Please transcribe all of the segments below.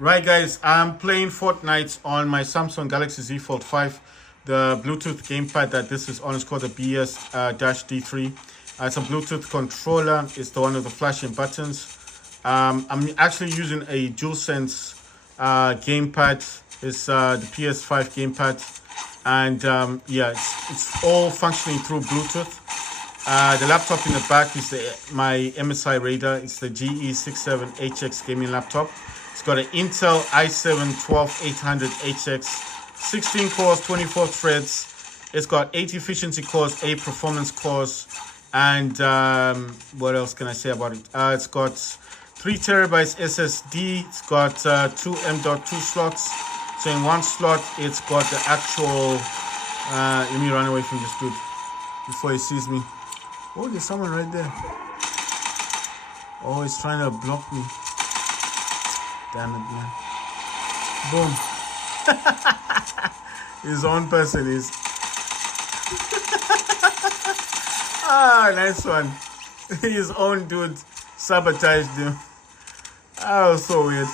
Right, guys, I'm playing Fortnite on my Samsung Galaxy Z Fold 5. The Bluetooth gamepad that this is on is called the BS-D3. It's a Bluetooth controller. It's the one with the flashing buttons. I'm actually using a DualSense gamepad. It's the PS5 gamepad. And yeah, it's all functioning through Bluetooth. The laptop in the back is my MSI Radar. It's the GE67HX gaming laptop. It's got an Intel i7-12800HX, 16 cores, 24 threads. It's got 8 efficiency cores, 8 performance cores, and what else can I say about it? It's got 3 terabytes SSD. It's got 2 M.2 slots. So in one slot, it's got the actual. Let me run away from this dude before he sees me. Oh, there's someone right there. Oh, he's trying to block me. Damn it, man. Boom. His own person is. Nice one. His own dude sabotaged him. That was so weird.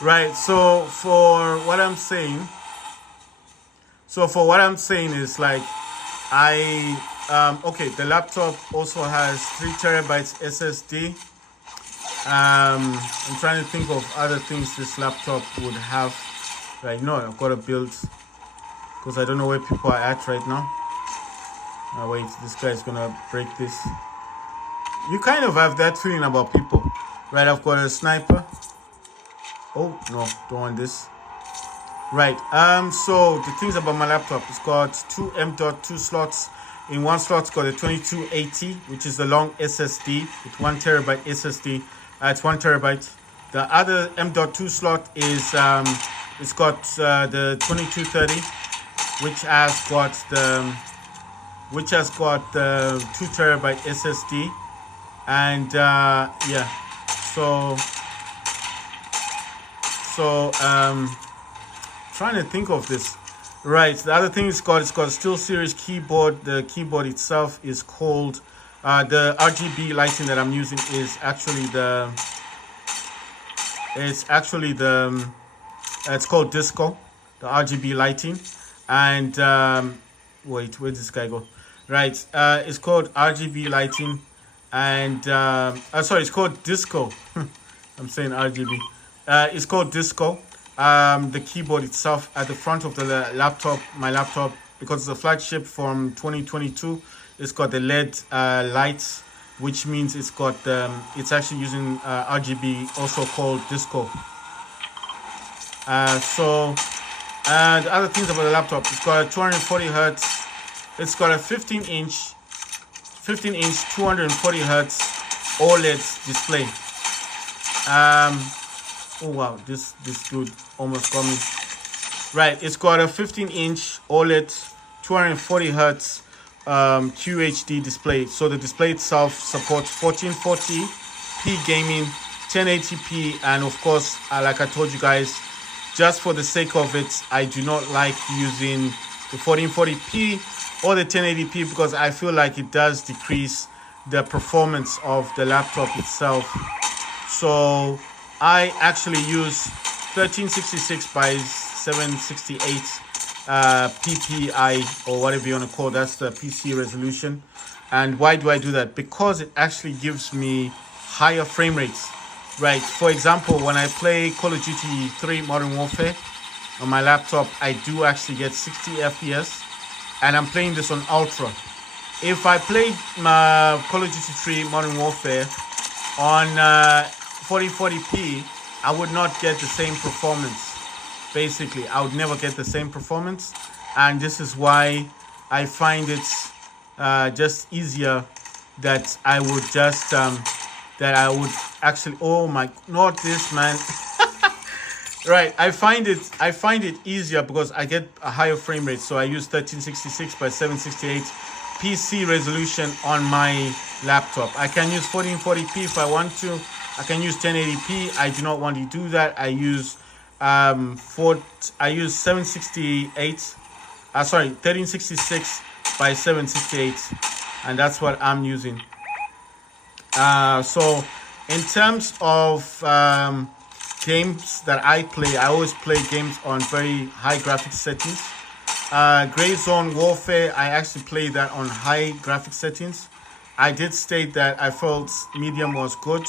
Right, so for what I'm saying is like okay, the laptop also has 3 terabytes SSD. I'm trying to think of other things this laptop would have. Right, no, I've got to build because I don't know where people are at right now. Oh, wait, this guy's gonna break this. You kind of have that feeling about people, right? I've got a sniper. Oh no, don't want this. Right, so the things about my laptop, it's got 2 M.2 slots. In one slot, it's got a 2280, which is the long SSD with 1 terabyte SSD. It's 1 terabyte. The other M.2 slot is it's got the 2230, which has got the 2 terabyte SSD, and yeah, so trying to think of this. Right, the other thing it's got a SteelSeries keyboard. The keyboard itself is called the RGB lighting that I'm using is actually it's called Disco, the RGB lighting. And wait, where did this guy go? Right, it's called RGB lighting, and sorry, it's called Disco. I'm saying RGB. It's called Disco. The keyboard itself at the front of the my laptop, because it's a flagship from 2022, it's got the LED lights, which means it's got it's actually using RGB, also called Disco. So the other things about the laptop, it's got a 240 hertz. It's got a 15-inch 240 hertz OLED display. Oh wow, this dude almost got me. Right, it's got a 15-inch OLED 240 hertz QHD display. So the display itself supports 1440p gaming, 1080p, and of course, like I told you guys, just for the sake of it, I do not like using the 1440p or the 1080p because I feel like it does decrease the performance of the laptop itself. So I actually use 1366 by 768 PPI, or whatever you want to call it. That's the PC resolution. And why do I do that? Because it actually gives me higher frame rates. Right, for example, when I play Call of Duty 3 Modern Warfare on my laptop, I do actually get 60 FPS, and I'm playing this on Ultra. If I played my Call of Duty 3 Modern Warfare on 4040p, I would not get the same performance. Basically, I would never get the same performance, and this is why I find it just easier that I would just actually, oh my, not this, man. Right, I find it easier because I get a higher frame rate. So I use 1366 by 768 PC resolution on my laptop. I can use 1440p if I want to. I can use 1080p. I do not want to do that. I use 768. 1366 by 768, and that's what I'm using. So in terms of games that I play, I always play games on very high graphics settings. Gray Zone Warfare, I actually played that on high graphics settings. I did state that I felt medium was good,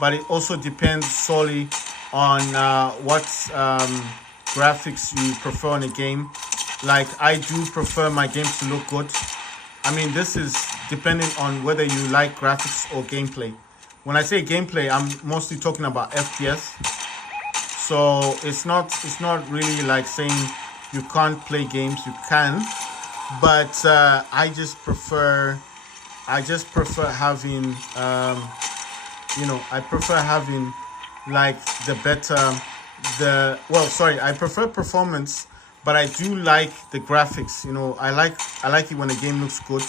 but it also depends solely on what graphics you prefer in a game. Like, I do prefer my games to look good. I mean, this is dependent on whether you like graphics or gameplay. When I say gameplay, I'm mostly talking about FPS. So it's not really like saying you can't play games. You can, but I just prefer having I prefer having like the better I prefer performance, but I do like the graphics. I like it when a game looks good,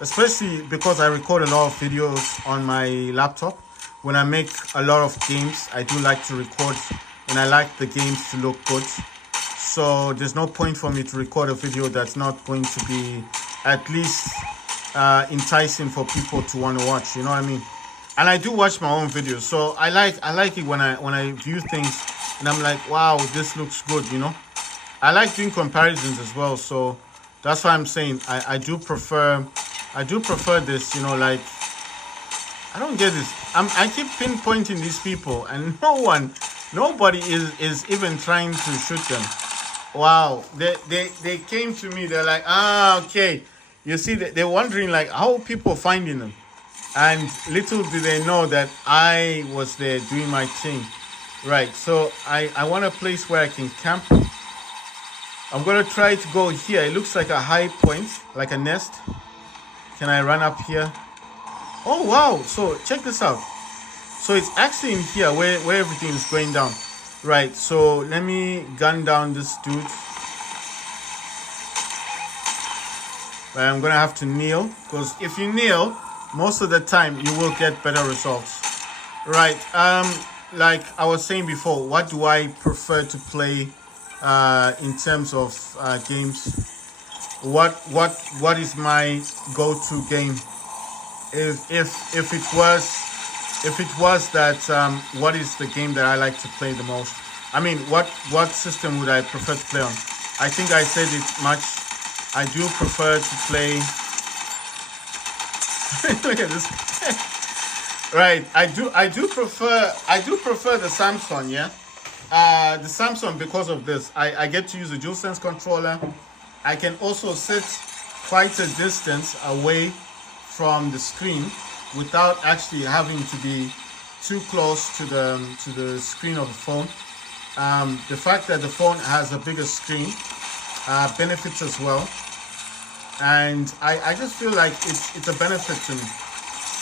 especially because I record a lot of videos on my laptop. When I make a lot of games, I do like to record, and I like the games to look good. So there's no point for me to record a video that's not going to be at least enticing for people to want to watch. You know what I mean? And I do watch my own videos, so I like it when I view things and I'm like, wow, this looks good. I like doing comparisons as well, so that's why I'm saying I do prefer this. Like, I don't get this. I keep pinpointing these people, and nobody is even trying to shoot them. Wow, they came to me. They're like, okay. You see, they're wondering like how people finding them, and little do they know that I was there doing my thing. Right. So I want a place where I can camp. I'm gonna try to go here. It looks like a high point, like a nest. Can I run up here? Oh wow! So check this out. So it's actually in here where everything is going down. Right. So let me gun down this dude. Right, I'm gonna have to kneel, because if you kneel, most of the time you will get better results. Right. Like I was saying before, what do I prefer to play in terms of games? What is my go-to game? If it was that, what is the game that I like to play the most? I mean, what system would I prefer to play on? I think I said it much. I do prefer to play. Look at this. Right. I do prefer the Samsung. Yeah. The Samsung, because of this. I get to use a DualSense controller. I can also sit quite a distance away from the screen without actually having to be too close to the screen of the phone. The fact that the phone has a bigger screen benefits as well, and I just feel like it's a benefit to me.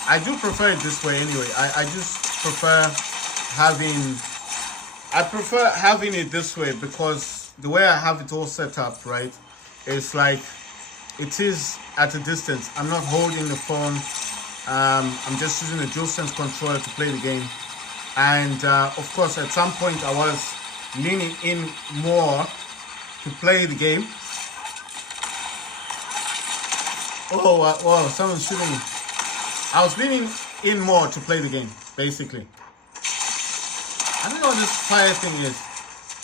I do prefer it this way anyway. I just prefer having it this way, because the way I have it all set up, right, it's like it is at a distance. I'm not holding the phone. I'm just using a DualSense controller to play the game. And of course, at some point I was leaning in more to play the game. Oh, someone's shooting me. I was leaning in more to play the game, basically. I don't know what this fire thing is.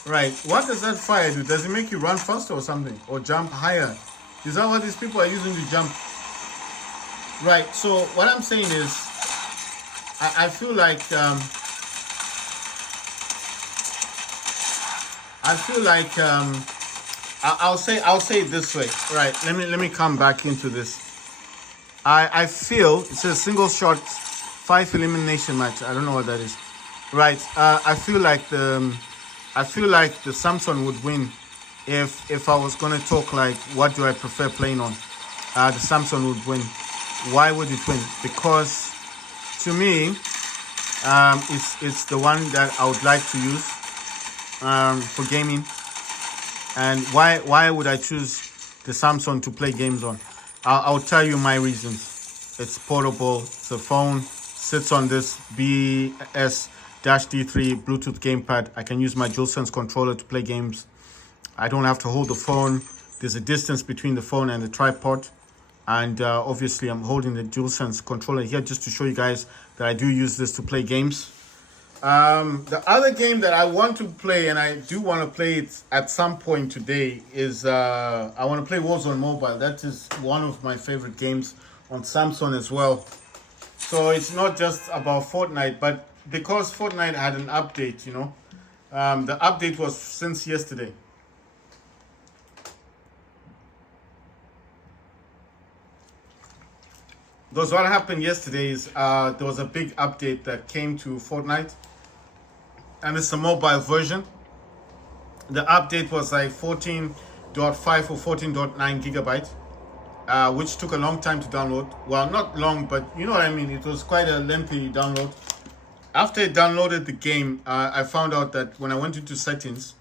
Right, what does that fire do? Does it make you run faster or something? Or jump higher? Is that what these people are using to jump? Right, so what I'm saying is, I feel like I'll say it this way. Right, let me come back into this. I feel it's a single shot 5 elimination match. I don't know what that is. Right, I feel like the Samsung would win if I was gonna talk like what do I prefer playing on. The Samsung would win. Why would it win? Because to me, it's the one that I would like to use for gaming. And why would I choose the Samsung to play games on? I'll tell you my reasons. It's portable. It's a phone. Sits on this BS-D3 Bluetooth gamepad. I can use my DualSense controller to play games. I don't have to hold the phone. There's a distance between the phone and the tripod. And obviously, I'm holding the DualSense controller here just to show you guys that I do use this to play games. The other game that I want to play, and I do want to play it at some point today, is I want to play Warzone Mobile. That is one of my favorite games on Samsung as well. So it's not just about Fortnite, but because Fortnite had an update, the update was since yesterday. Because what happened yesterday is there was a big update that came to Fortnite, and it's a mobile version. The update was like 14.5 or 14.9 gigabyte, which took a long time to download. Well, not long, but you know what I mean. It was quite a lengthy download. After I downloaded the game, I found out that when I went into settings,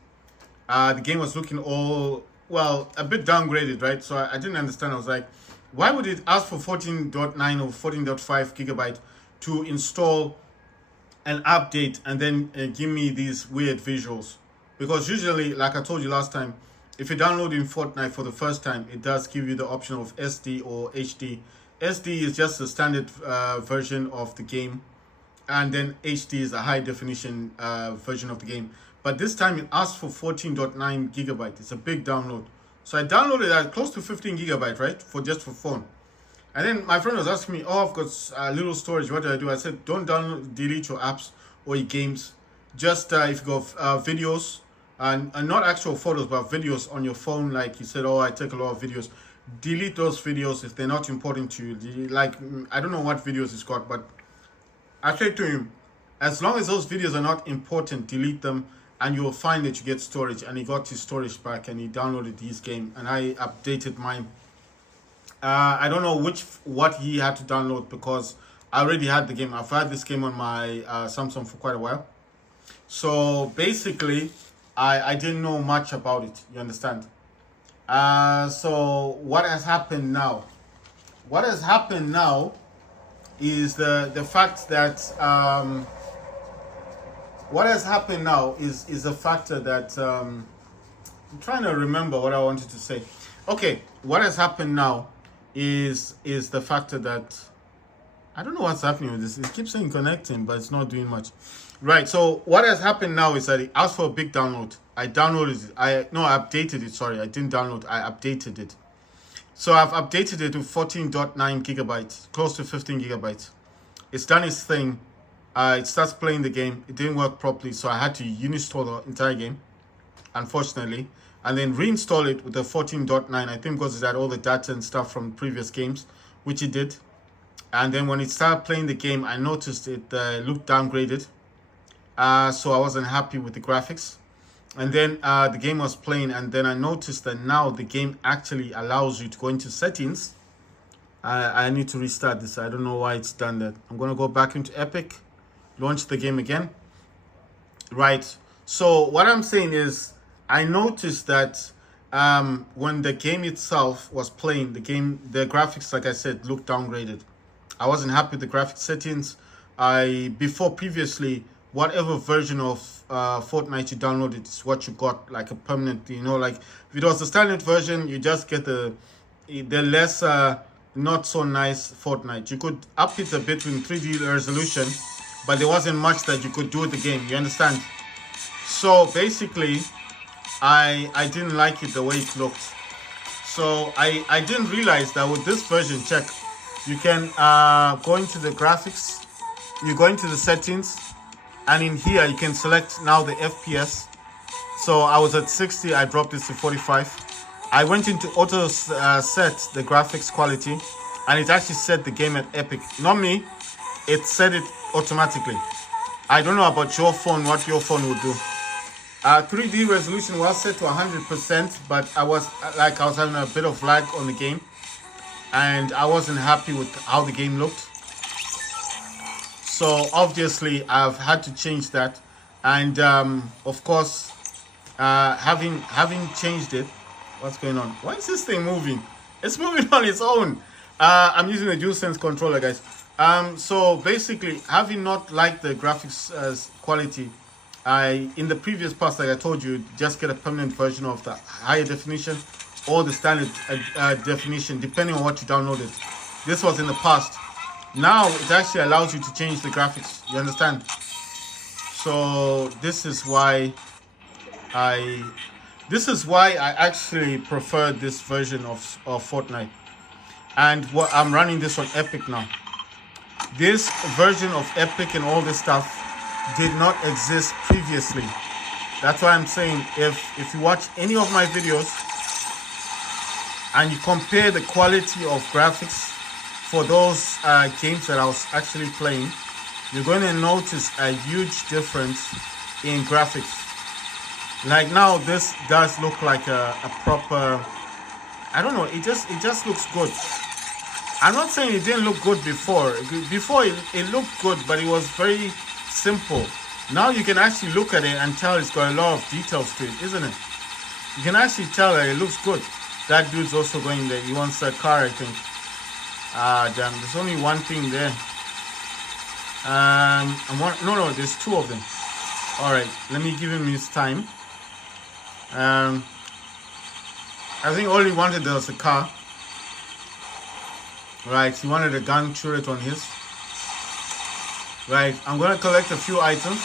the game was looking a bit downgraded, right? So I didn't understand. I was like, why would it ask for 14.9 or 14.5 gigabyte to install an update and then give me these weird visuals? Because usually, like I told you last time, if you're downloading Fortnite for the first time, it does give you the option of SD or HD. SD is just the standard version of the game, and then HD is a high definition version of the game. But this time it asked for 14.9 gigabyte. It's a big download. So I downloaded at close to 15 gigabyte, right? For phone. And then my friend was asking me, oh, I've got a little storage. What do I do? I said, don't delete your apps or your games. Just if you got videos and not actual photos, but videos on your phone, like you said, oh, I take a lot of videos. Delete those videos if they're not important to you. Like, I don't know what videos he's got, but I said to him, as long as those videos are not important, delete them, and you will find that you get storage. And he got his storage back, and he downloaded his game, and I updated mine. I don't know what he had to download, because I already had the game. I've had this game on my Samsung for quite a while. So basically, I didn't know much about it. You understand? So what has happened now? What has happened now is the fact that what has happened now is the factor that I'm trying to remember what I wanted to say. Okay, what has happened now is the factor that I don't know what's happening with this. It keeps saying connecting, but it's not doing much. Right. So what has happened now is that it asked for a big download. I downloaded it. I updated it. Sorry, I didn't download. I updated it. So I've updated it to 14.9 gigabytes, close to 15 gigabytes. It's done its thing. It starts playing the game. It didn't work properly, so I had to uninstall the entire game, unfortunately, and then reinstall it with the 14.9. I think because it had all the data and stuff from previous games, which it did. And then when it started playing the game, I noticed it looked downgraded. So I wasn't happy with the graphics. And then the game was playing, and then I noticed that now the game actually allows you to go into settings. I need to restart this. I don't know why it's done that. I'm going to go back into Epic, launch the game again. Right. So what I'm saying is I noticed that when the game itself was playing, the graphics, like I said, looked downgraded. I wasn't happy with the graphics settings. Previously, whatever version of Fortnite you downloaded is what you got, like a permanent, like if it was the standard version, you just get the less not so nice Fortnite. You could up it a bit in 3D resolution, but there wasn't much that you could do with the game, you understand? So basically, I didn't like it the way it looked. So I didn't realize that with this version, check, you can go into the graphics, you go into the settings, and in here you can select now the FPS. So I was at 60, I dropped this to 45. I went into auto set the graphics quality, and it actually set the game at epic. Not me, it set it automatically. I don't know about your phone, what your phone would do. 3D resolution was set to 100%, but I was having a bit of lag on the game, and I wasn't happy with how the game looked. So obviously I've had to change that, and of course, having changed it, what's going on? Why is this thing moving? It's moving on its own. I'm using the DualSense controller, guys. So basically, having not liked the graphics quality, in the previous past, like I told you, just get a permanent version of the higher definition or the standard definition, depending on what you downloaded. This was in the past. Now it actually allows you to change the graphics. You understand? So this is why I actually prefer this version of Fortnite. And what I'm running this on Epic now. This version of Epic and all this stuff did not exist previously. That's why I'm saying if you watch any of my videos and you compare the quality of graphics for those games that I was actually playing, you're going to notice a huge difference in graphics. Like now, this does look like a proper, I don't know, it just looks good. I'm not saying it didn't look good before. Before it looked good, but it was very simple. Now you can actually look at it and tell it's got a lot of details to it, isn't it? You can actually tell that it looks good. That dude's also going there. He wants a car, I think. Ah, damn. There's only one thing there. No, there's two of them. All right, let me give him his time. I think all he wanted was a car. Right, he wanted a gun turret on his. Right, I'm gonna collect a few items.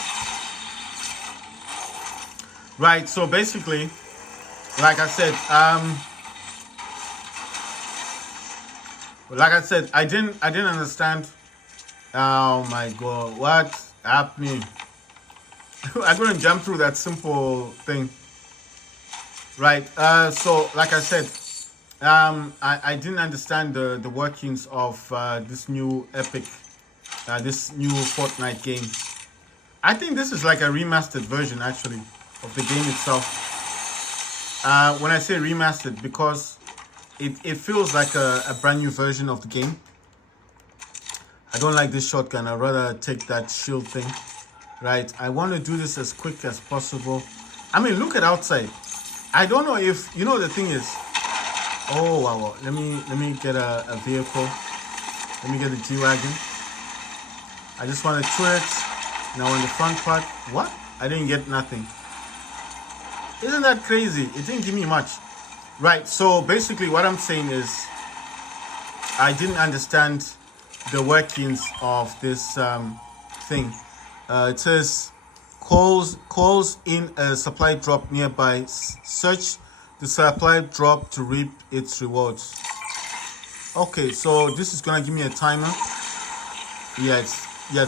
Right, so basically, like I said, I didn't understand. Oh my god, what happened? I couldn't jump through that simple thing. Right, so like I said, I didn't understand the workings of this new Epic, this new Fortnite game. I think this is like a remastered version actually of the game itself. When I say remastered, because it feels like a brand new version of the game. I don't like this shotgun. I'd rather take that shield thing. Right, I want to do this as quick as possible. I mean, look at outside. I don't know if you know the thing is. Oh wow! Let me get a vehicle. Let me get a G-Wagon. I just want a turret. Now on the front part, what? I didn't get nothing. Isn't that crazy? It didn't give me much. Right. So basically, what I'm saying is, I didn't understand the workings of this thing. It says calls in a supply drop nearby. Search the supply drop to reap its rewards. Okay, so this is gonna give me a timer. Yeah, it's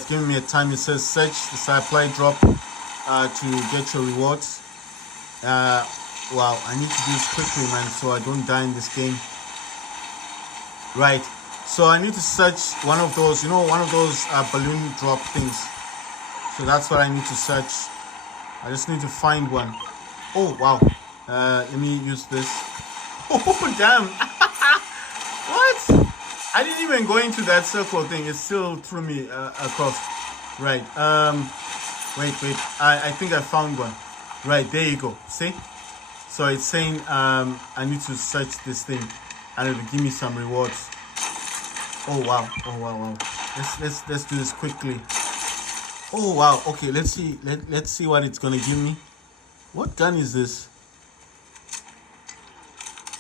giving me a time. It says search the supply drop to get your rewards. Wow, I need to do this quickly, man, so I don't die in this game. Right, so I need to search one of those, one of those balloon drop things. So that's what I need to search. I just need to find one. Oh wow. Let me use this. Oh damn. What? I didn't even go into that circle thing. It still threw me across. Right. Wait. I think I found one. Right, there you go. See? So it's saying I need to search this thing and it'll give me some rewards. Oh wow. Let's do this quickly. Oh wow. Okay, let's see what it's gonna give me. What gun is this?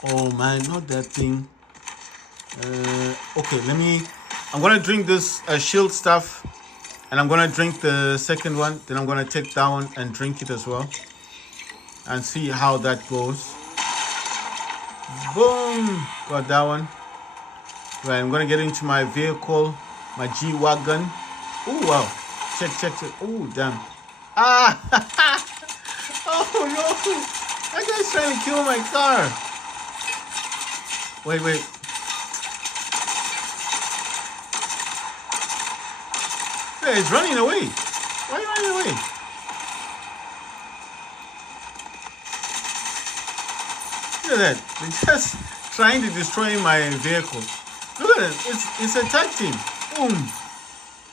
Oh man, not that thing. Okay, I'm gonna drink this shield stuff, and I'm gonna drink the second one. Then I'm gonna take that one and drink it as well, and see how that goes. Boom, got that one. Right, I'm gonna get into my vehicle, my G-Wagon. Oh wow, check. Oh damn. Ah, oh no, that guy's trying to kill my car. Wait. Yeah, he's running away. Why are you running away? Look at that. He's just trying to destroy my vehicle. Look at it. It's a tag team. Boom.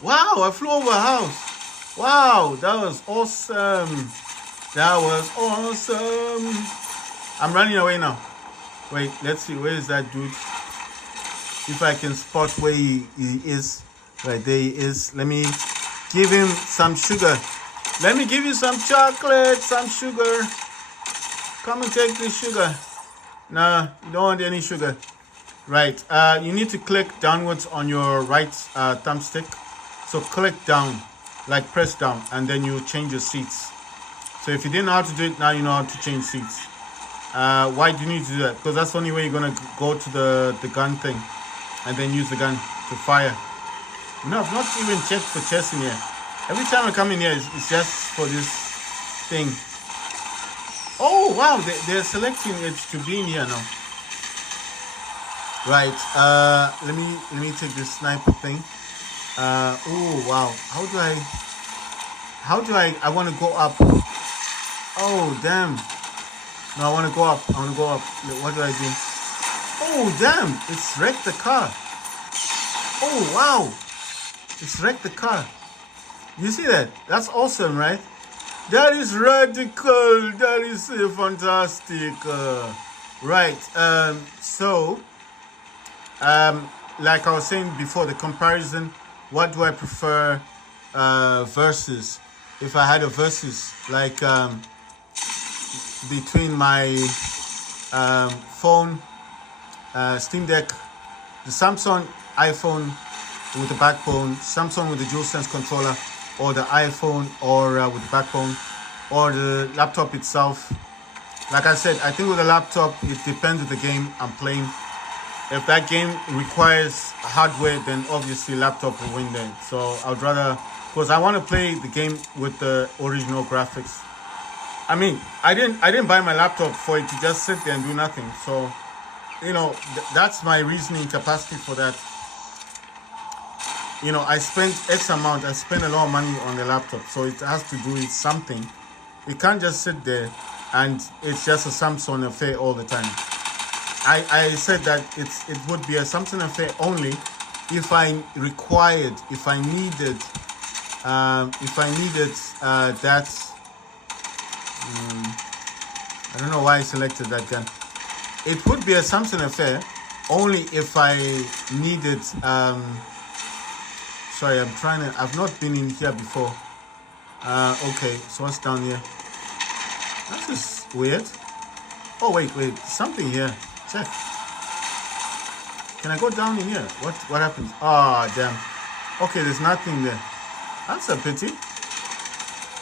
Wow, I flew over a house. Wow, that was awesome. I'm running away now. Wait, let's see. Where is that dude? If I can spot where he is. Right, there he is. Let me give him some sugar. Let me give you some chocolate, some sugar. Come and take this sugar. Nah, you don't want any sugar. Right, you need to click downwards on your right thumbstick. So click down. like press down, and then you change your seats. So if you didn't know how to do it, now you know how to change seats. Why do you need to do that? Because that's the only way you're gonna go to the gun thing, and then use the gun to fire. No, I've not even checked for chests in here. Every time I come in here, it's just for this thing. Oh wow, they're selecting it to be in here now. Right. Let me take this sniper thing. Oh wow. How do I want to go up? Oh damn. No, I want to go up. I want to go up. What do I do? Oh damn! It's wrecked the car. Oh wow! It's wrecked the car. You see that? That's awesome, right? That is radical. That is fantastic. Right. So, like I was saying before, the comparison. What do I prefer? Versus. If I had a versus, like between my phone, Steam Deck, the Samsung iPhone with the backbone, Samsung with the DualSense controller, or the iPhone or with the backbone, or the laptop itself. Like I said, I think with the laptop, it depends on the game I'm playing. If that game requires hardware, then obviously laptop will win then. So I'd rather, because I want to play the game with the original graphics. I mean, I didn't buy my laptop for it to just sit there and do nothing. So, you know, that's my reasoning capacity for that. You know, I spent X amount. I spent a lot of money on the laptop, so it has to do with something. It can't just sit there and it's just a Samsung affair all the time. I said that it would be a Samsung affair only if I needed that. I don't know why I selected that gun. It would be a Samsung affair only if I needed. Sorry, I've not been in here before. Okay, so what's down here? That is weird. Oh wait, something here. Check. Can I go down in here? What happens? Ah, damn. Okay, there's nothing there. That's a pity.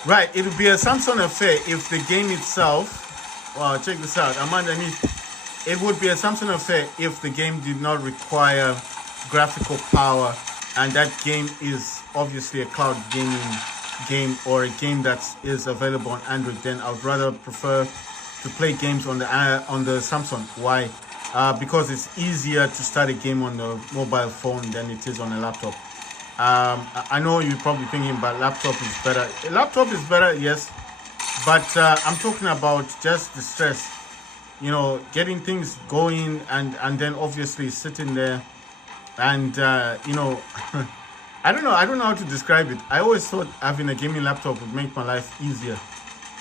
Right, it would be a Samsung affair if the game itself. Wow, check this out. I'm underneath. It would be a Samsung affair if the game did not require graphical power, and that game is obviously a cloud gaming game or a game that is available on Android. Then I would rather prefer to play games on the Samsung. Why? Because it's easier to start a game on the mobile phone than it is on a laptop. I know you're probably thinking, but laptop is better. A laptop is better, yes, but I'm talking about just the stress. You know, getting things going and then obviously sitting there and you know, I don't know how to describe it. I always thought having a gaming laptop would make my life easier.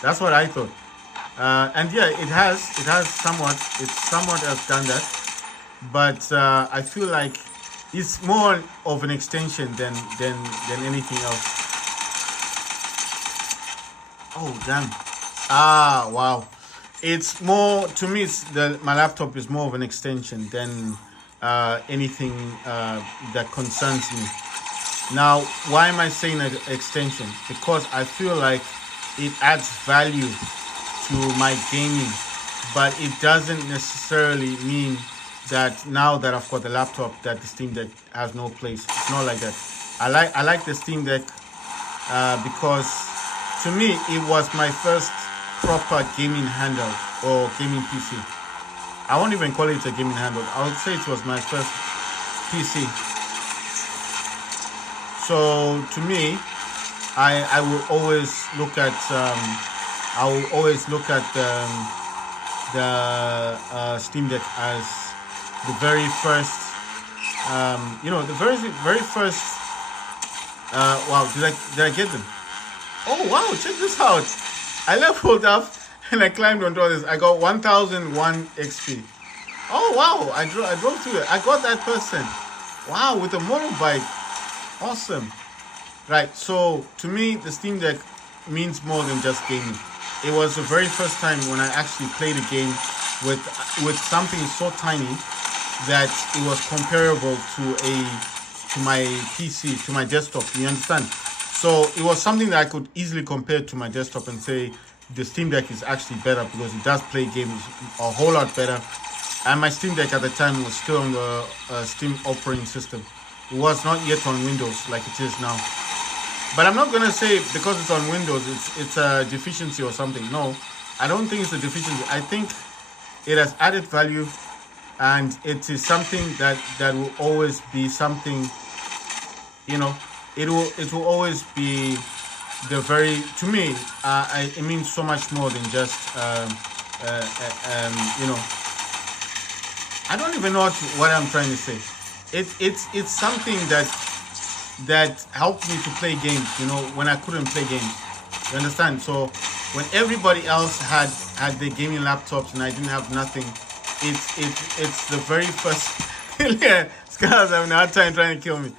That's what I thought. And yeah, it somewhat has done that, but I feel like it's more of an extension than anything else. Oh damn! Ah wow! It's more to me. My laptop is more of an extension than anything that concerns me. Now, why am I saying an extension? Because I feel like it adds value to my gaming, but it doesn't necessarily mean that now that I've got the laptop that the Steam Deck has no place. It's not like that. I like the Steam Deck because to me it was my first proper gaming handheld or gaming PC. I won't even call it a gaming handheld. I would say it was my first PC. So to me, I will always look at the Steam Deck as the very first, the very first. Wow, did I get them? Oh wow, check this out! I leveled up and I climbed onto this. I got 1001 XP. Oh wow, I drove through it. I got that person. Wow, with a motorbike. Awesome. Right, so to me, the Steam Deck means more than just gaming. It was the very first time when I actually played a game with something so tiny that it was comparable to my PC, to my desktop. You understand? So it was something that I could easily compare to my desktop and say the Steam Deck is actually better because it does play games a whole lot better. And my Steam Deck at the time was still on the Steam operating system. It was not yet on Windows like it is now. But I'm not gonna say because it's on Windows, it's a deficiency or something. No, I don't think it's a deficiency. I think it has added value, and it is something that will always be something. You know, it will always be the very to me. It means so much more than just you know. I don't even know what I'm trying to say. It's something that helped me to play games, when I couldn't play games. You understand? So when everybody else had their gaming laptops and I didn't have nothing, it's the very first. Yeah, Scar's having a hard time trying to kill me.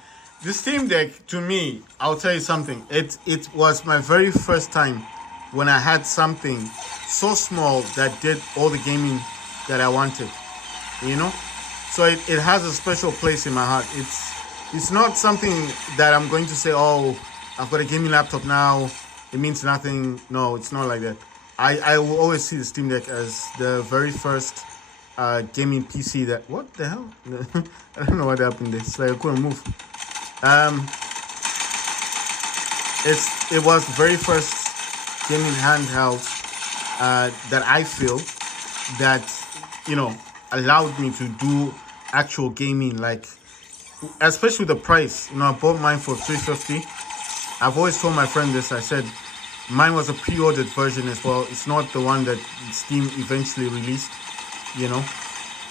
The Steam Deck, to me, I'll tell you something. It was my very first time when I had something so small that did all the gaming that I wanted. So it has a special place in my heart. It's not something that I'm going to say, oh, I've got a gaming laptop now, it means nothing. No, it's not like that. I will always see the Steam Deck as the very first gaming PC that, what the hell? I don't know what happened there. It's like I couldn't move. It was the very first gaming handheld that I feel that, allowed me to do actual gaming, like, especially the price. I bought mine for $350. I've always told my friend this. I said mine was a pre-ordered version as well. It's not the one that Steam eventually released.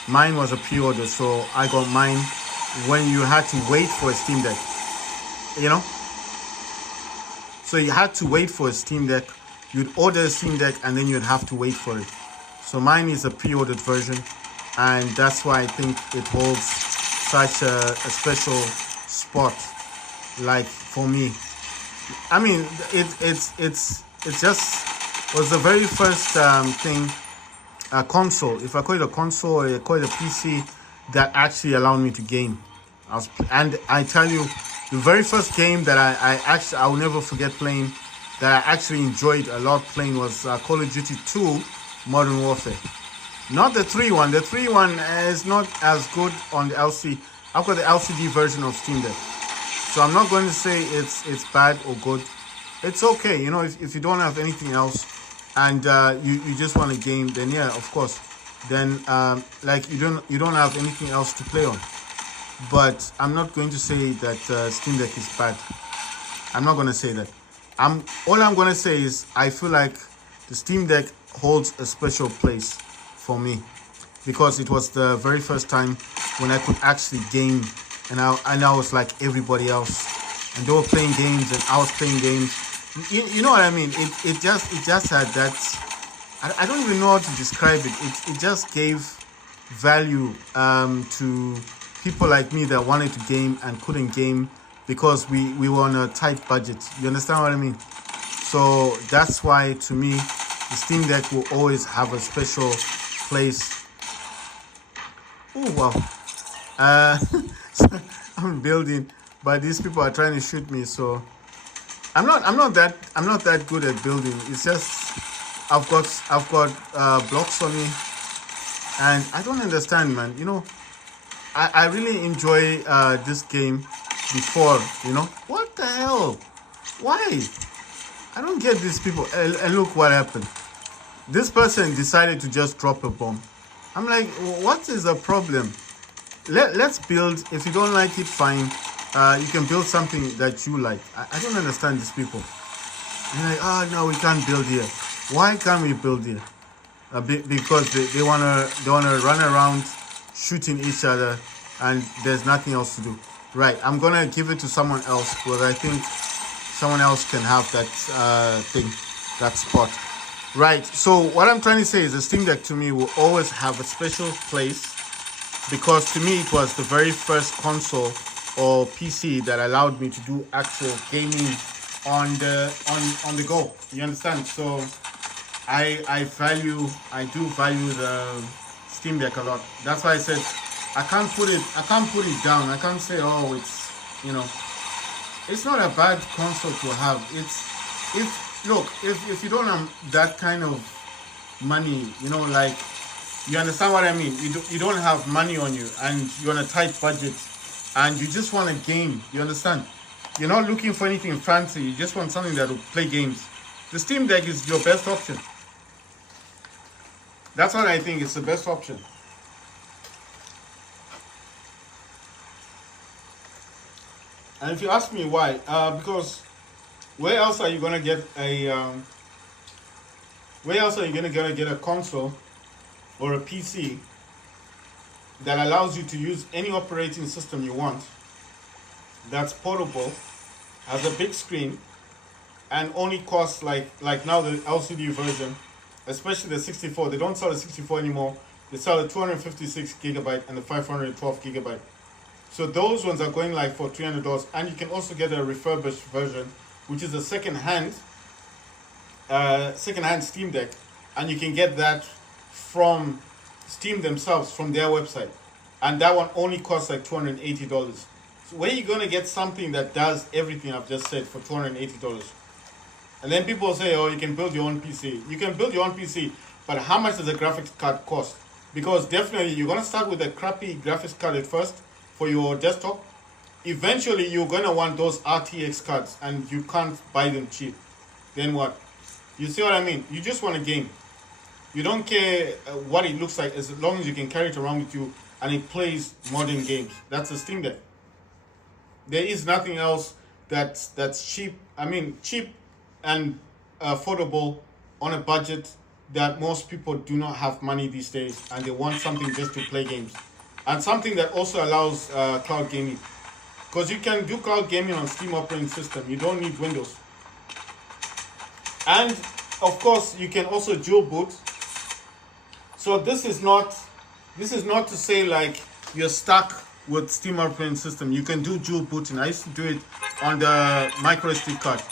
Mine was a pre-order, so I got mine when you had to wait for a Steam Deck. So you had to wait for a Steam Deck. You'd order a Steam Deck and then you'd have to wait for it. So mine is a pre-ordered version, and that's why I think it holds such a special spot, like, for me. I mean, it just was the very first thing, a console. If I call it a console or I call it a PC, that actually allowed me to game. And I tell you, the very first game that I will never forget playing, that I actually enjoyed a lot playing, was Call of Duty 2 Modern Warfare. Not the 3 one. The 3 one is not as good on the LCD. I've got the LCD version of Steam Deck, so I'm not going to say it's bad or good. It's okay, if you don't have anything else and you just want a game, then yeah, of course. Then like you don't have anything else to play on. But I'm not going to say that Steam Deck is bad. I'm not going to say that. All I'm going to say is I feel like the Steam Deck holds a special place for me, because it was the very first time when I could actually game, and I was like everybody else, and they were playing games and I was playing games. You know what I mean? It just had that. I don't even know how to describe it. It just gave value to people like me that wanted to game and couldn't game because we were on a tight budget. You understand what I mean? So that's why, to me, the Steam Deck will always have a special place. Oh wow! I'm building, but these people are trying to shoot me. So I'm not that good at building. It's just I've got blocks on me, and I don't understand, man. I really enjoy this game before. What the hell? Why? I don't get these people. And look what happened. This person decided to just drop a bomb. I'm like, what is the problem? Let's build. If you don't like it, fine. You can build something that you like. I don't understand these people. They're like, no, we can't build here. Why can't we build here? Because they wanna run around shooting each other, and there's nothing else to do. Right? I'm gonna give it to someone else, because I think someone else can have that that spot. Right, so what I'm trying to say is the Steam Deck to me will always have a special place, because to me it was the very first console or PC that allowed me to do actual gaming on the go. You understand? So I do value the Steam Deck a lot. That's why I said I can't put it down. I can't say, oh, it's It's not a bad console to have. It's if look if you don't have that kind of money, like you understand what I mean. You don't have money on you, and you're on a tight budget, and you just want a game. You understand? You're not looking for anything fancy. You just want something that will play games. The Steam Deck is your best option. That's what I think. It's the best option. And if you ask me why, because where else are you gonna get a where else are you gonna get a console or a PC that allows you to use any operating system you want, that's portable, has a big screen, and only costs like now the LCD version, especially the 64. They don't sell the 64 anymore. They sell the 256 gigabyte and the 512 gigabyte. So those ones are going like for $300, and you can also get a refurbished version, which is a second-hand Steam Deck, and you can get that from Steam themselves, from their website, and that one only costs like $280. So where are you gonna get something that does everything I've just said for $280? And then people say, oh, you can build your own PC. You can build your own PC, but how much does a graphics card cost? Because definitely you're gonna start with a crappy graphics card at first for your desktop. Eventually you're gonna want those RTX cards, and you can't buy them cheap. Then what? You see what I mean? You just want a game. You don't care what it looks like, as long as you can carry it around with you and it plays modern games. That's a Steam Deck. There is nothing else that's cheap. I mean, cheap and affordable on a budget, that most people do not have money these days, and they want something just to play games, and something that also allows cloud gaming, because you can do cloud gaming on Steam operating system. You don't need Windows, and of course you can also dual boot. So this is not to say like you're stuck with Steam operating system. You can do dual booting. I used to do it on the micro SD card.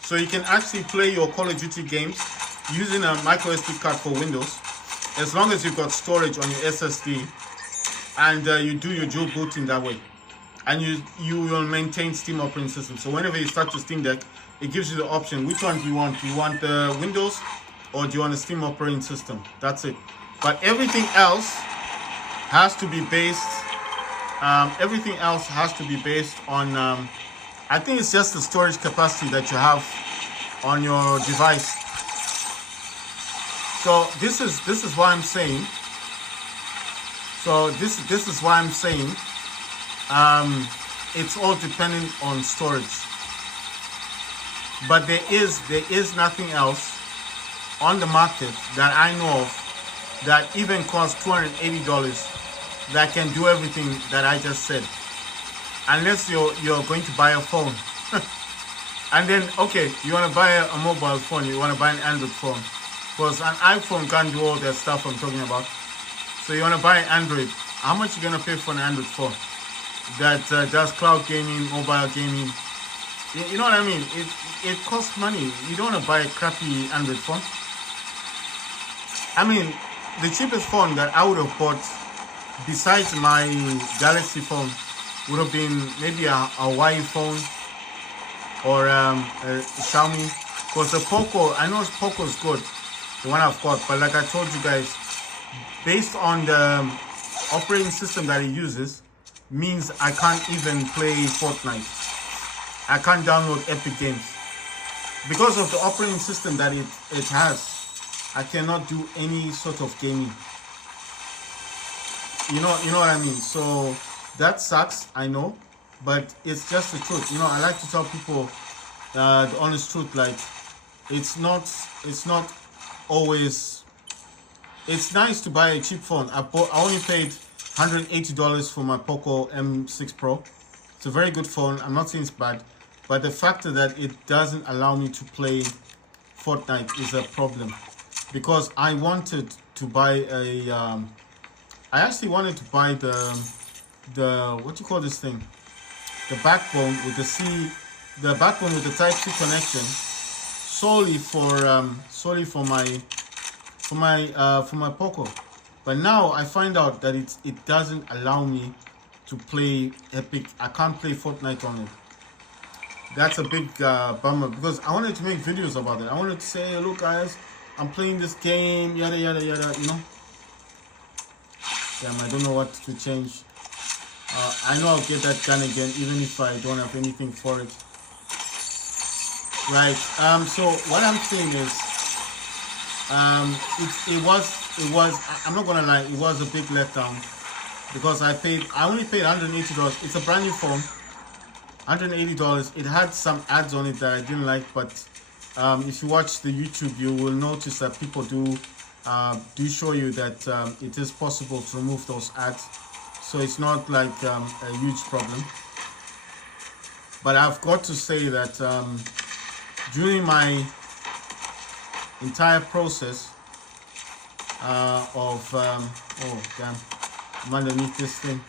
So you can actually play your Call of Duty games using a micro SD card for Windows, as long as you've got storage on your SSD, and you do your dual booting that way. And you will maintain Steam operating system. So whenever you start your Steam Deck, it gives you the option, which one do you want? Do you want the Windows, or do you want a Steam operating system? That's it. But everything else has to be based on I think it's just the storage capacity that you have on your device. So this is why I'm saying. It's all dependent on storage. But there is nothing else on the market that I know of that even costs $280 that can do everything that I just said. Unless you're going to buy a phone. And then, okay, you want to buy a mobile phone, you want to buy an Android phone. Because an iPhone can't do all that stuff I'm talking about. So you want to buy an Android. How much you going to pay for an Android phone that does cloud gaming, mobile gaming? You know what I mean? It costs money. You don't want to buy a crappy Android phone. I mean, the cheapest phone that I would have bought, besides my Galaxy phone, would have been maybe a Huawei phone or a Xiaomi. Because the Poco, I know Poco is good, the one I've got, but like I told you guys, based on the operating system that it uses, means I can't even play Fortnite. I can't download Epic Games. Because of the operating system that it has, I cannot do any sort of gaming. You know what I mean? So that sucks, I know, but it's just the truth. I like to tell people the honest truth. Like, it's not always. It's nice to buy a cheap phone. I only paid $180 for my Poco M6 Pro. It's a very good phone. I'm not saying it's bad, but the fact that it doesn't allow me to play Fortnite is a problem. Because I wanted to buy a. I actually wanted to buy the what do you call this thing? The backbone with the backbone with the Type-C connection, solely for my Poco. But now I find out that it doesn't allow me to play Epic. I can't play Fortnite on it. that's a big bummer, because I wanted to make videos about it. I wanted to say, hey, look guys, I'm playing this game, yada yada yada, you know. Damn, I don't know what to change. I know I'll get that gun again, even if I don't have anything for it. Right. So what I'm saying is, it was. I'm not gonna lie, it was a big letdown, because I only paid $180. It's a brand new phone. $180. It had some ads on it that I didn't like, but if you watch the YouTube, you will notice that people do show you that it is possible to remove those ads. So it's not like a huge problem. But I've got to say that during my entire process of oh damn, I'm underneath this thing.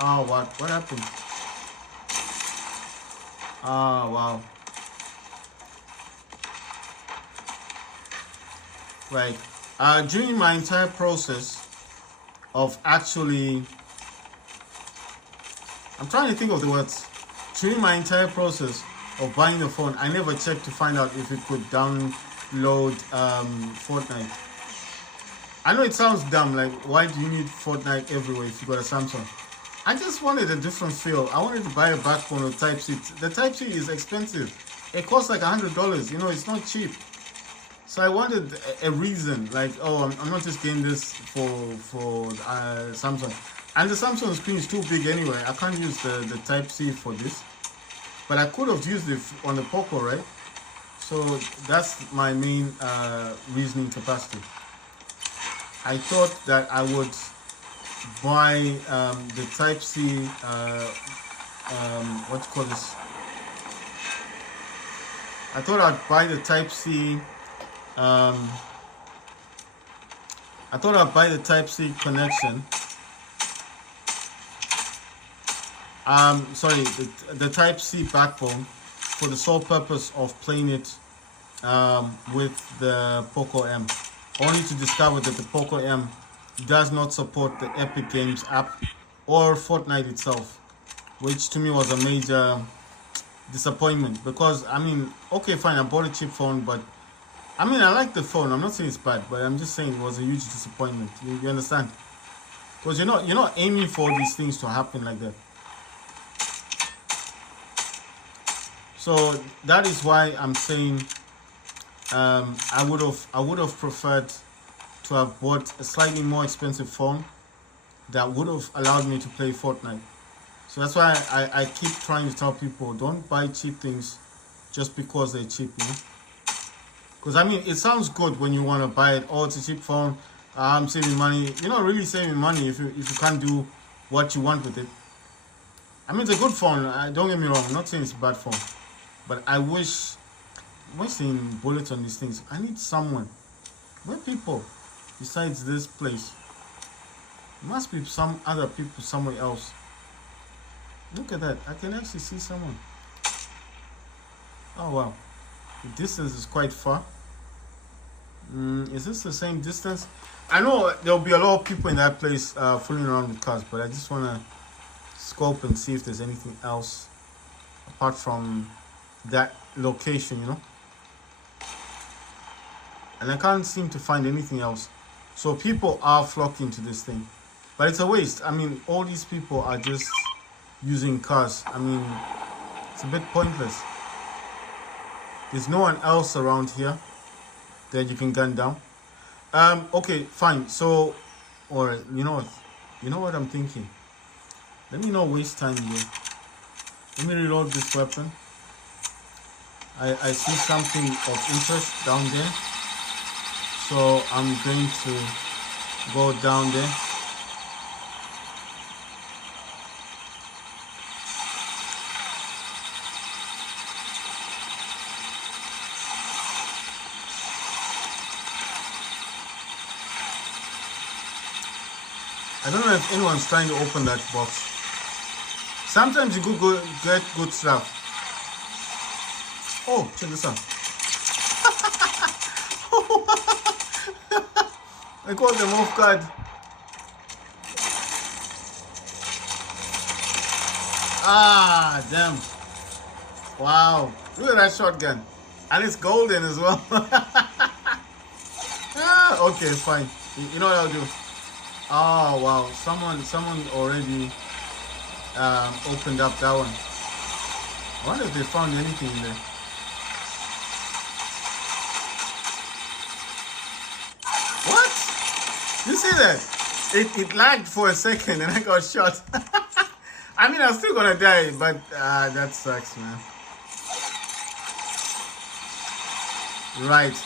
Oh, what happened? Oh wow. Right. During my entire process of actually, I'm trying to think of the words. During my entire process of buying the phone, I never checked to find out if it could download Fortnite. I know it sounds dumb, like why do you need Fortnite everywhere if you got a Samsung? I just wanted a different feel. I wanted to buy a backbone or Type-C. The Type-C is expensive. It costs like $100. You know, it's not cheap. So I wanted a reason, like, oh, I'm not just getting this for Samsung. And the Samsung screen is too big anyway. I can't use the Type-C for this. But I could have used it on the Poco, right? So that's my main reasoning capacity. I thought that I would buy the Type-C, what you call this? I thought I'd buy the Type-C, connection. Sorry, the Type-C backbone, for the sole purpose of playing it with the Poco M. Only to discover that the Poco M does not support the Epic Games app or Fortnite itself, which to me was a major disappointment. Because I mean, okay, fine, I bought a cheap phone, but I mean, I like the phone. I'm not saying it's bad, but I'm just saying it was a huge disappointment. You understand? Because you're not aiming for these things to happen like that. So that is why I'm saying I would have preferred to have bought a slightly more expensive phone that would have allowed me to play Fortnite. So that's why I keep trying to tell people, don't buy cheap things just because they're cheap, you know? Because I mean, it sounds good when you want to buy it. Oh, it's a cheap phone, I'm saving money. You're not really saving money if you can't do what you want with it. I mean, it's a good phone, don't get me wrong, I'm not saying it's a bad phone. But I wish, I'm seeing bullets on these things. I need someone. Where people besides this place? There must be some other people somewhere else. Look at that. I can actually see someone. Oh wow. The distance is quite far. Is this the same distance? I know there'll be a lot of people in that place fooling around with cars, but I just want to scope and see if there's anything else apart from that location, you know. And I can't seem to find anything else. So people are flocking to this thing, but it's a waste. I mean, all these people are just using cars. I mean, it's a bit pointless. There's no one else around here that you can gun down. Okay, fine. So, or you know what I'm thinking. Let me not waste time here. Let me reload this weapon. I see something of interest down there, so I'm going to go down there. I don't know if anyone's trying to open that box. Sometimes you could get good stuff. Oh, check this out. I caught them off guard. Ah, damn. Wow. Look at that shotgun. And it's golden as well. Ah, okay, fine. You know what I'll do? Oh, wow. Someone already opened up that one. I wonder if they found anything in there. What? You see that? It lagged for a second and I got shot. I mean, I'm still gonna die, but that sucks, man. Right.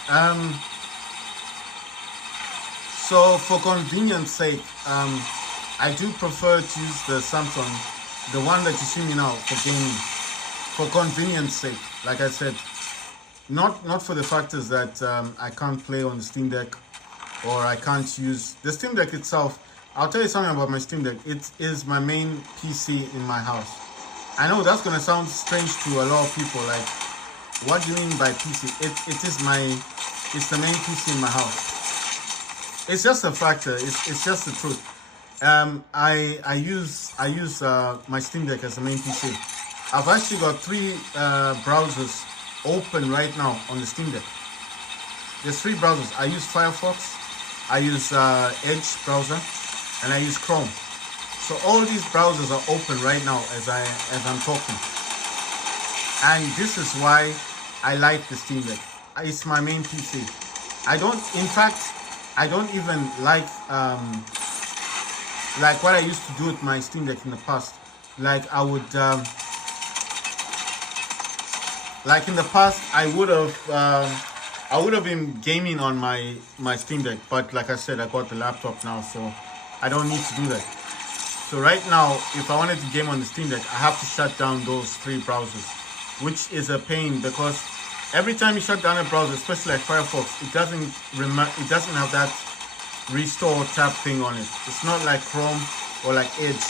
So for convenience sake, I do prefer to use the Samsung, the one that you see me now for gaming. For convenience sake, like I said, not for the factors that I can't play on the Steam Deck, or I can't use the Steam Deck itself. I'll tell you something about my Steam Deck. It is my main PC in my house. I know that's gonna sound strange to a lot of people. Like, what do you mean by PC? It's the main PC in my house. It's just a factor. It's just the truth. I use my Steam Deck as the main PC. I've actually got 3 browsers open right now on the Steam Deck. There's 3 browsers. I use Firefox, I use Edge browser, and I use Chrome. So all these browsers are open right now as I'm talking. And this is why I like the Steam Deck. It's my main PC. I don't even like what I used to do with my Steam Deck in the past. Like I would like in the past I would have been gaming on my Steam Deck, but like I said, I got the laptop now, so I don't need to do that. So right now, if I wanted to game on the Steam Deck, I have to shut down those 3 browsers, which is a pain because every time you shut down a browser, especially like Firefox, it doesn't have that restore tab thing on it. It's not like Chrome or like Edge,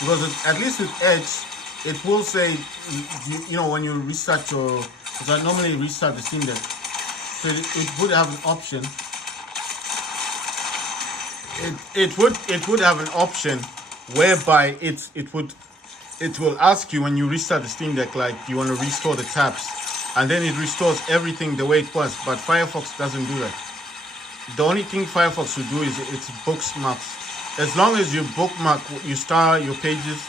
because at least with Edge, it will say, you know, when you restart your, because I normally restart the Steam Deck, so it would have an option. It would have an option whereby it will ask you when you restart the Steam Deck, like, you want to restore the tabs, and then it restores everything the way it was. But Firefox doesn't do that. The only thing Firefox will do is it's bookmarks. As long as you bookmark, you star your pages,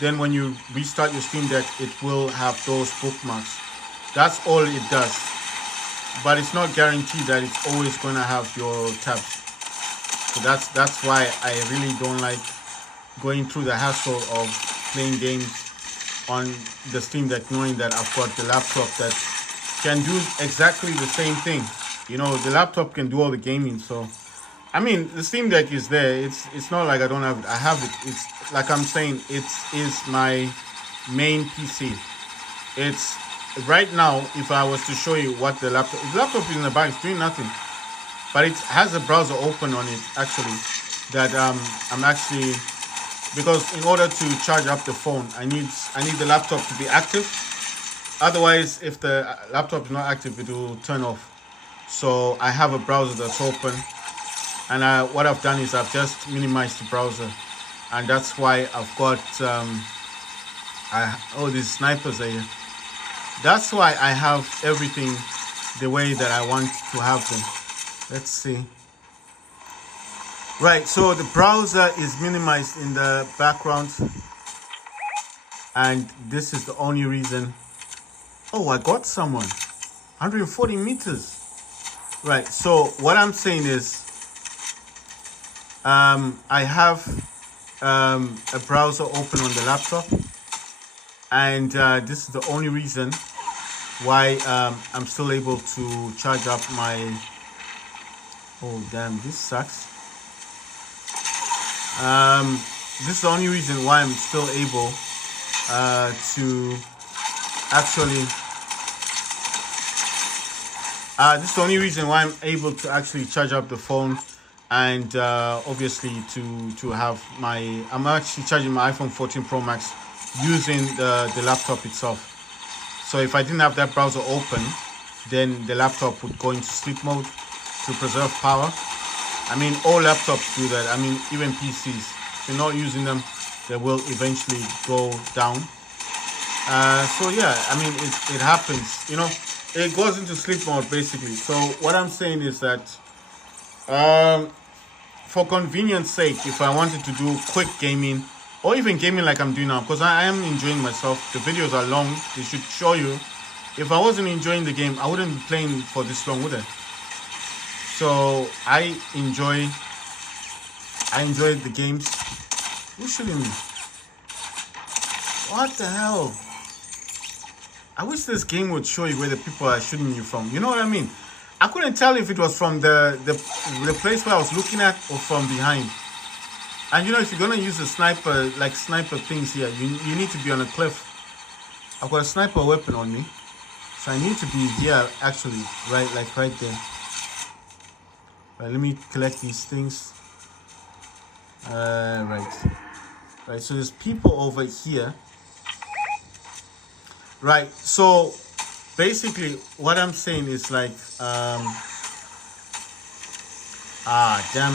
then when you restart your Steam Deck, it will have those bookmarks. That's all it does. But it's not guaranteed that it's always going to have your tabs. So that's why I really don't like going through the hassle of playing games on the Steam Deck, knowing that I've got the laptop that can do exactly the same thing. You know, the laptop can do all the gaming. So, I mean, the Steam Deck is there. It's not like I don't have it. I have it. It's like I'm saying, it is my main PC. It's right now. If I was to show you what the laptop is in the back, it's doing nothing, but it has a browser open on it actually. That I'm actually, because in order to charge up the phone, I need the laptop to be active. Otherwise, if the laptop is not active, it will turn off. So I have a browser that's open, and what I've done is I've just minimized the browser, and that's why I've got these snipers are here. That's why I have everything the way that I want to have them. Let's see. Right, so the browser is minimized in the background, and this is the only reason. Oh, I got someone. 140 meters. Right, so what I'm saying is I have a browser open on the laptop, and this is the only reason why I'm still able to charge up my... Oh damn, this sucks. This is the only reason why I'm still able to actually... this is the only reason why I'm able to actually charge up the phone, and obviously to have my... I'm actually charging my iPhone 14 Pro Max using the laptop itself. So if I didn't have that browser open, then the laptop would go into sleep mode to preserve power. I mean, all laptops do that. I mean, even PCs. If you're not using them, they will eventually go down. So yeah, I mean it happens. It goes into sleep mode basically. So what I'm saying is that um, for convenience sake, if I wanted to do quick gaming or even gaming like I'm doing now, because I am enjoying myself. The videos are long. They should show you. If I wasn't enjoying the game, I wouldn't be playing for this long, would I? So I enjoy the games. Who's shooting me? What the hell? I wish this game would show you where the people are shooting you from. You know what I mean? I couldn't tell if it was from the place where I was looking at or from behind. And if you're gonna use a sniper, like sniper things here, you need to be on a cliff. I've got a sniper weapon on me, so I need to be here actually, right there. Right, let me collect these things. Right. So there's people over here. Right. So basically, what I'm saying is like, damn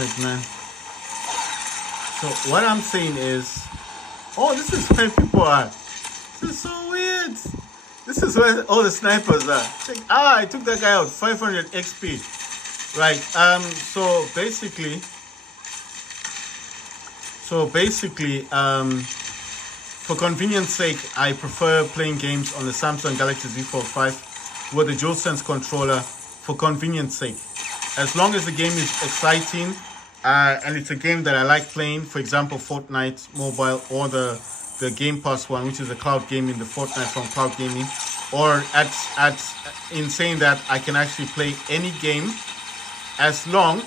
it, man. So what I'm saying is, oh, this is where people are. This is so weird. This is where all the snipers are. I took that guy out. 500 XP. Right. For convenience sake, I prefer playing games on the Samsung Galaxy Z Fold 5 with the DualSense controller for convenience sake. As long as the game is exciting and it's a game that I like playing, for example, Fortnite mobile or the Game Pass one, which is a cloud gaming, the Fortnite from cloud gaming, or in saying that I can actually play any game as long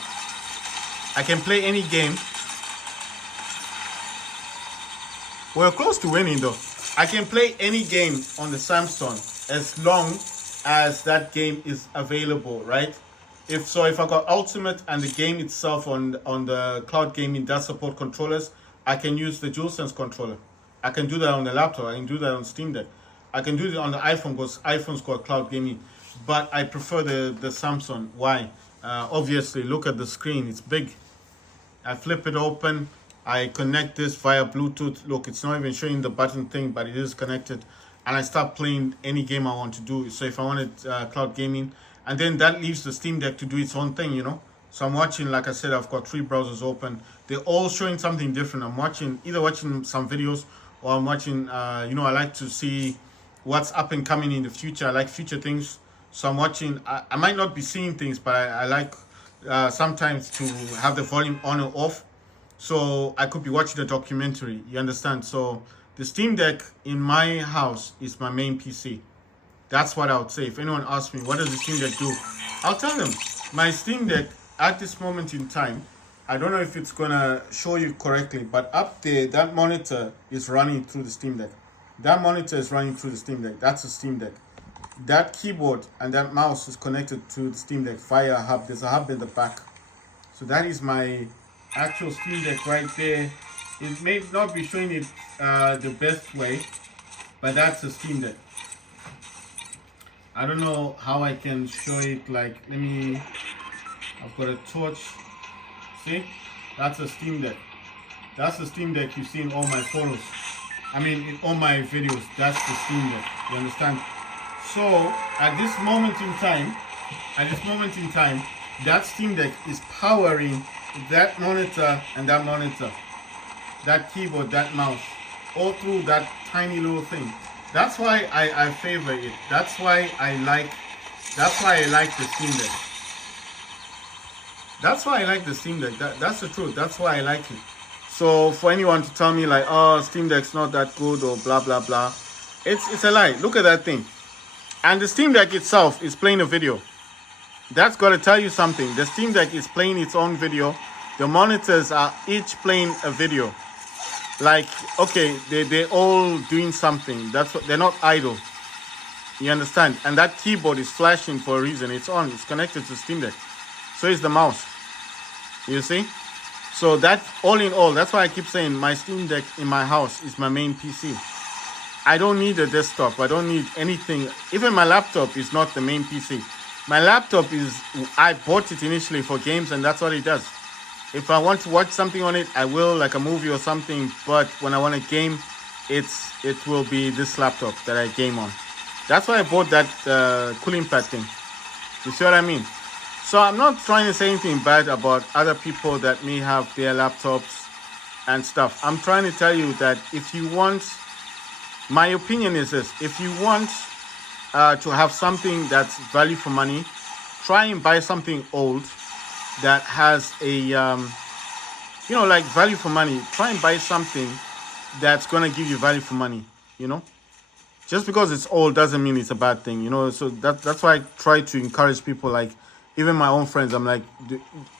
I can play any game. We're close to winning though. I can play any game on the Samsung as long as that game is available, right? If I got Ultimate and the game itself on the cloud gaming does support controllers, I can use the DualSense controller. I can do that on the laptop. I can do that on Steam Deck. I can do it on the iPhone because iPhone's got cloud gaming. But I prefer the Samsung. Why? Obviously, look at the screen. It's big. I flip it open. I connect this via Bluetooth. Look, it's not even showing the button thing, but it is connected. And I start playing any game I want to do. So if I wanted cloud gaming, and then that leaves the Steam Deck to do its own thing, So I'm watching, like I said, I've got 3 browsers open. They're all showing something different. I'm either watching some videos or I'm watching, I like to see what's up and coming in the future. I like future things. So I'm watching, I might not be seeing things, but I like sometimes to have the volume on or off. So I could be watching a documentary, you understand? So the Steam Deck in my house is my main PC. That's what I would say. If anyone asks me, what does the Steam Deck do? I'll tell them. My Steam Deck, at this moment in time, I don't know if it's going to show you correctly, but up there, that monitor is running through the Steam Deck. That monitor is running through the Steam Deck. That's the Steam Deck. That keyboard and that mouse is connected to the Steam Deck via a hub. There's a hub in the back. So that is my actual Steam Deck right there. It may not be showing it the best way, but that's the Steam Deck. I don't know how I can show it. Like, I've got a torch. See, that's a Steam Deck. That's the Steam Deck you see in all my photos. In all my videos. That's the Steam Deck. You understand? So at this moment in time, that Steam Deck is powering that monitor and that monitor, that keyboard, that mouse, all through that tiny little thing. That's why I favor it. That's why I like the Steam Deck. That's why I like the Steam Deck. That's the truth. That's why I like it. So for anyone to tell me like, oh, Steam Deck's not that good or blah blah blah, it's a lie. Look at that thing. And the Steam Deck itself is playing a video. That's got to tell you something. The Steam Deck is playing its own video. The monitors are each playing a video. Like, okay, they're all doing something. That's what, they're not idle. You understand? And that keyboard is flashing for a reason. It's on. It's connected to Steam Deck. So is the mouse. You see? So that, all in all, that's why I keep saying my Steam Deck in my house is my main PC. I don't need a desktop. I don't need anything. Even my laptop is not the main PC. My laptop I bought it initially for games, and that's what it does. If I want to watch something on it, I will, like a movie or something. But when I want a game, it will be this laptop that I game on. That's why I bought that cooling pad thing. You see what I mean? So I'm not trying to say anything bad about other people that may have their laptops and stuff. I'm trying to tell you that if you want, my opinion is this: if you want to have something that's value for money, try and buy something old that has a like value for money. Try and buy something that's gonna give you value for money. Just because it's old doesn't mean it's a bad thing. So that's why I try to encourage people, like even my own friends. I'm like,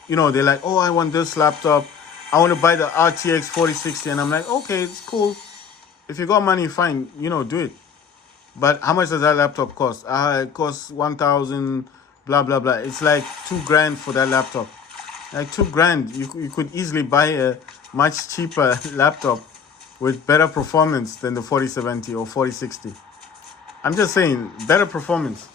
they're like, oh, I want this laptop, I want to buy the RTX 4060, and I'm like, okay, it's cool. If you got money, fine, do it. But how much does that laptop cost? It costs 1,000, blah blah blah. It's like $2,000 for that laptop. Like $2,000, you could easily buy a much cheaper laptop with better performance than the 4070 or 4060. I'm just saying, better performance.